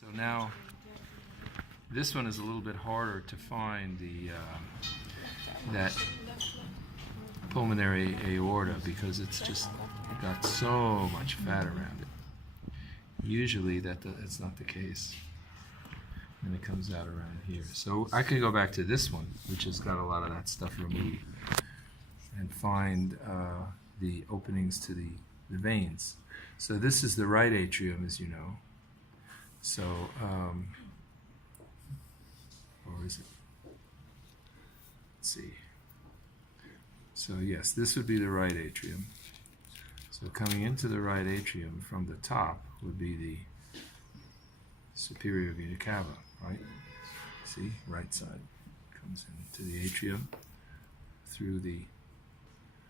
So now, this one is a little bit harder to find that pulmonary aorta because it's just got so much fat around it. Usually that's not the case, and it comes out around here. So I could go back to this one, which has got a lot of that stuff removed, and find the openings to the veins. So this is the right atrium, as you know. So, or is it? Let's see. So yes, this would be the right atrium. So coming into the right atrium from the top would be the superior vena cava, right? See, right side comes into the atrium through the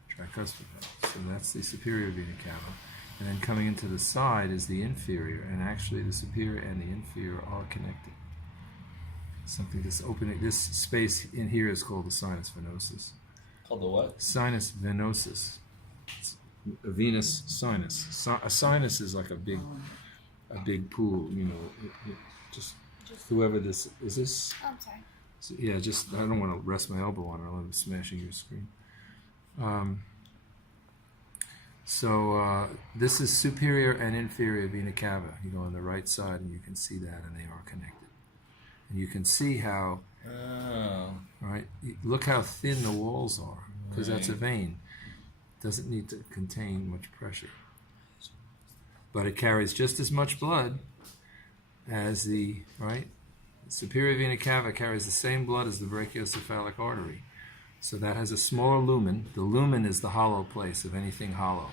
tricuspid valve. So that's the superior vena cava. And then coming into the side is the inferior, and actually the superior and the inferior are connected. This space in here is called the sinus venosus. Called the what? Sinus venosus. It's a venous sinus. A sinus is like a big pool, you know. Just whoever this is. This. Oh, I'm sorry. So, yeah, just I don't want to rest my elbow on it. I'll end up smashing your screen. So this is superior and inferior vena cava. You go on the right side and you can see that, and they are connected. And you can see how, right? Look how thin the walls are, because that's a vein. Doesn't need to contain much pressure. But it carries just as much blood as the, right? Superior vena cava carries the same blood as the brachiocephalic artery. So that has a smaller lumen. The lumen is the hollow place of anything hollow.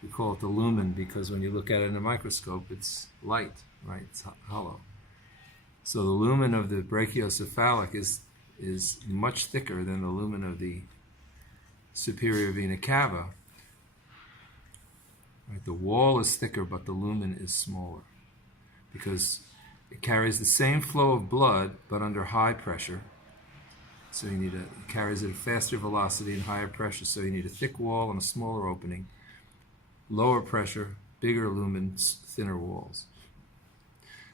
We call it the lumen because when you look at it in a microscope, it's light, right? It's hollow. So the lumen of the brachiocephalic is much thicker than the lumen of the superior vena cava. Right? The wall is thicker, but the lumen is smaller because it carries the same flow of blood, but under high pressure. So it carries at a faster velocity and higher pressure. So you need a thick wall and a smaller opening. Lower pressure, bigger lumen, thinner walls.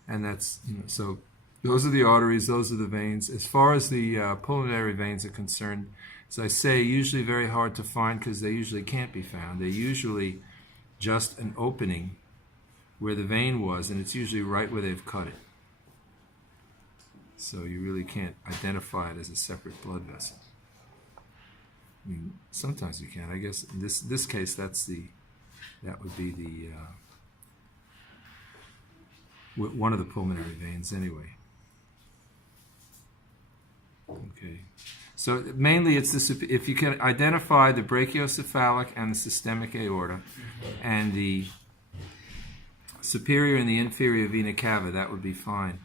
And that's, so those are the arteries, those are the veins. As far as the pulmonary veins are concerned, as I say, usually very hard to find because they usually can't be found. They're usually just an opening where the vein was, and it's usually right where they've cut it. So you really can't identify it as a separate blood vessel. I mean, sometimes you can. I guess in this case, that would be the one of the pulmonary veins anyway. Okay. So mainly it's if you can identify the brachiocephalic and the systemic aorta and the superior and the inferior vena cava, that would be fine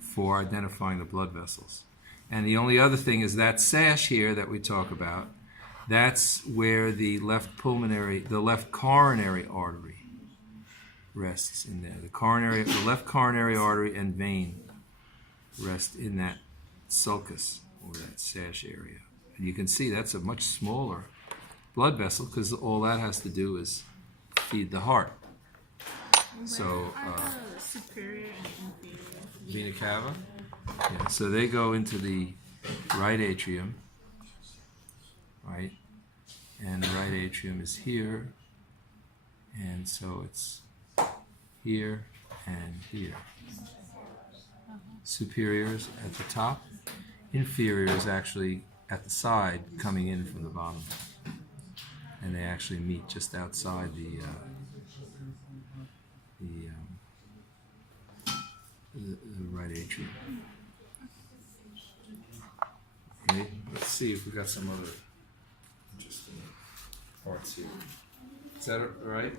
for identifying the blood vessels. And the only other thing is that sash here that we talk about, that's where the left coronary artery rests in there. The left coronary artery and vein rest in that sulcus, or that sash area. And you can see that's a much smaller blood vessel because all that has to do is feed the heart. So superior and inferior vena cava, yeah, so they go into the right atrium, right, and the right atrium is here, and so it's here and here. Superior is at the top, inferior is actually at the side coming in from the bottom, and they actually meet just outside the right atrium. Okay, let's see if we got some other interesting parts here. Is that all right?